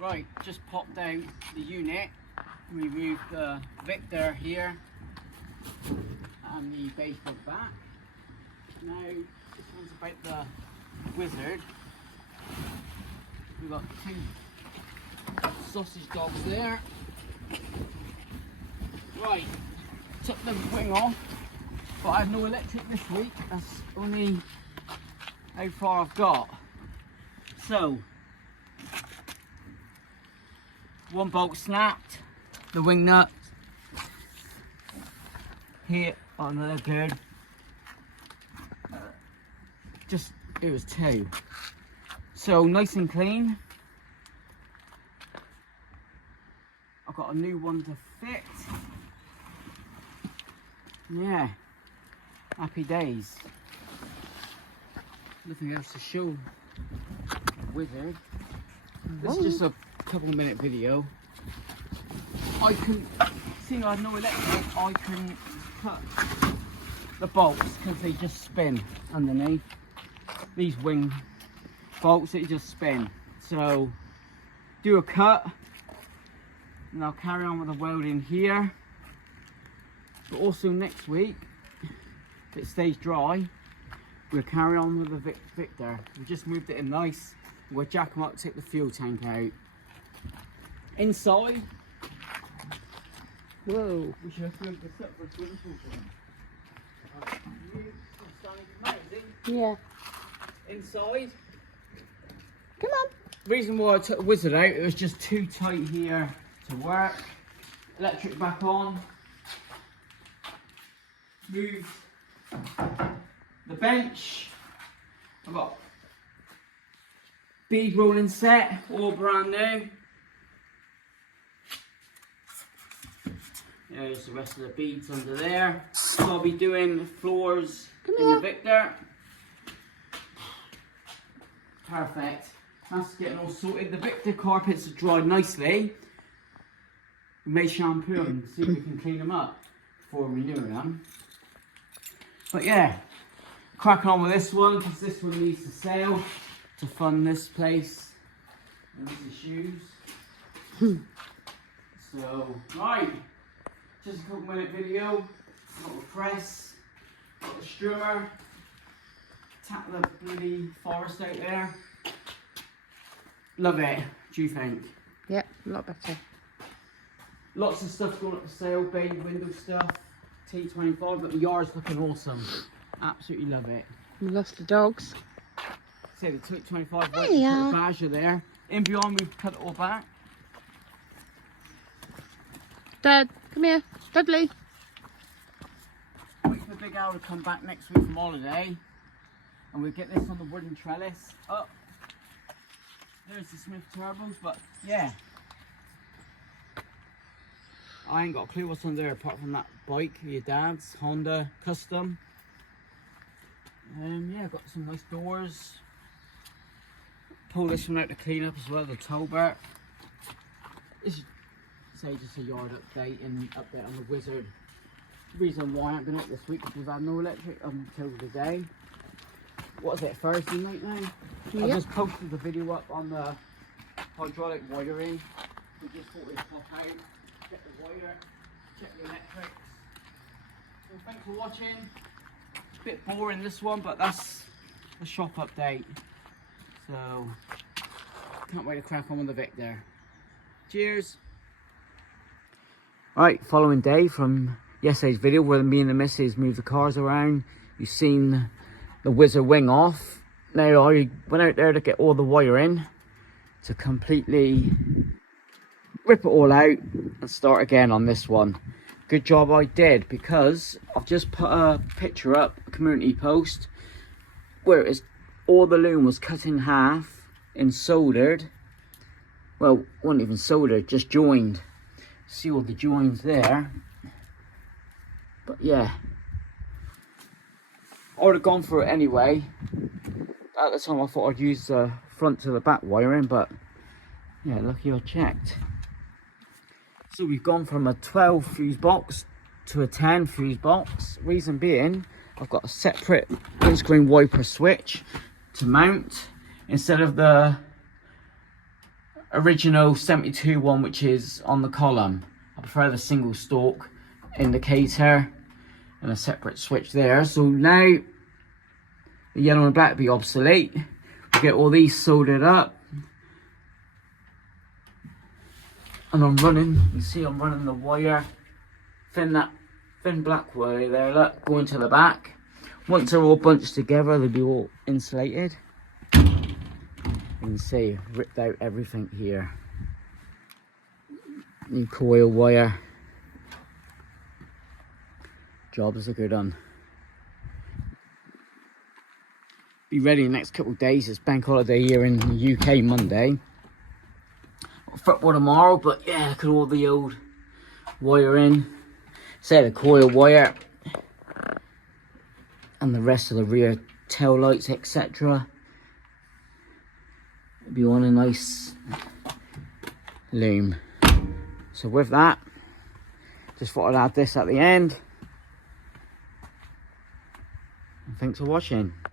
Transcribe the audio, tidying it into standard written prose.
Right, just popped out the unit, removed the Victor here and the baseboard back. Now this one's about the Wizard. We've got two sausage dogs there. Right, took the wing off, but I have no electric this week. That's only how far I've got. So, one bolt snapped, the wing nut here on the good. It was two. So nice and clean. I've got a new one to fit. Yeah, happy days. Nothing else to show. Wizard. This is just a couple-minute video. I can, seeing I had no electric, I can cut the bolts because they just spin underneath. These wing bolts, they just spin. So, do a cut, and I'll carry on with the welding here. But also next week, if it stays dry, we'll carry on with the Victor. We just moved it in nice. We'll jack them up, take the fuel tank out. Inside, whoa, we should have filled this up for a swimming pool for them. Yeah. Inside. Come on. Reason why I took the Wizard out, it was just too tight here to work. Electric back on. Moved the bench. I've got bead rolling set, all brand new. There's the rest of the beads under there. So I'll be doing floors in the Victor. Perfect. That's getting all sorted. The Victor carpets are dried nicely. We may shampoo them, see if we can clean them up before renewing them. But yeah, cracking on with this one because this one needs to sail to fund this place. And these are shoes. So, right, just a couple-minute video. Got the press, got the strimmer, tap the bloody forest out there. Love it. Do you think? Yep, a lot better. Lots of stuff going up for sale, bay window stuff, T25, but the yard's looking awesome. Absolutely love it. We lost the dogs. See the T25 right, There put you the are. badger there. In beyond, we've cut it all back. Dad, come here. Dudley. Wait for the big owl to come back next week from holiday, and we'll get this on the wooden trellis up. There's the Smith turbos, but yeah. I ain't got a clue what's on there apart from that bike, your dad's, Honda Custom. Yeah, got some nice doors. Pull this one out to clean up as well, the Tolbert. This is, say, just a yard update and update on the Wizard. The reason why I haven't been up this week is we've had no electric until today. What is it, Thursday night now? Yep. I just posted the video up on the hydraulic wiring. We just thought we'd pop out, check the wire, check the electrics. So thanks for watching. It's a bit boring this one, but that's the shop update. So, can't wait to crack on with the Victor. Cheers! Alright, following day from yesterday's video where me and the missus moved the cars around. You've seen the Wizard wing off. Now I went out there to get all the wiring to completely rip it all out and start again on this one. Good job I did, because I've just put a picture up, a community post, where it is all the loom was cut in half and soldered. Well, wasn't even soldered, just joined. See all the joins there. But yeah, I would have gone for it anyway. At the time I thought I'd use the front to the back wiring, but yeah, lucky I checked. So we've gone from a 12 fuse box to a 10 fuse box. Reason being, I've got a separate windscreen wiper switch to mount instead of the original 72 one, which is on the column. I prefer the single stalk indicator and a separate switch there. So now the yellow and black will be obsolete. We'll get all these soldered up. And I'm running, you can see I'm running the wire, thin black wire there, look, going to the back. Once they're all bunched together, they'll be all insulated. You can see, ripped out everything here. New coil wire. Job is a good one. Be ready in the next couple of days. It's bank holiday here in the UK Monday. Football tomorrow, but yeah, look at all the old wiring. Say the coil wire and the rest of the rear tail lights, etc. It'll be on a nice loom. So with that, just thought I'd add this at the end. And thanks for watching.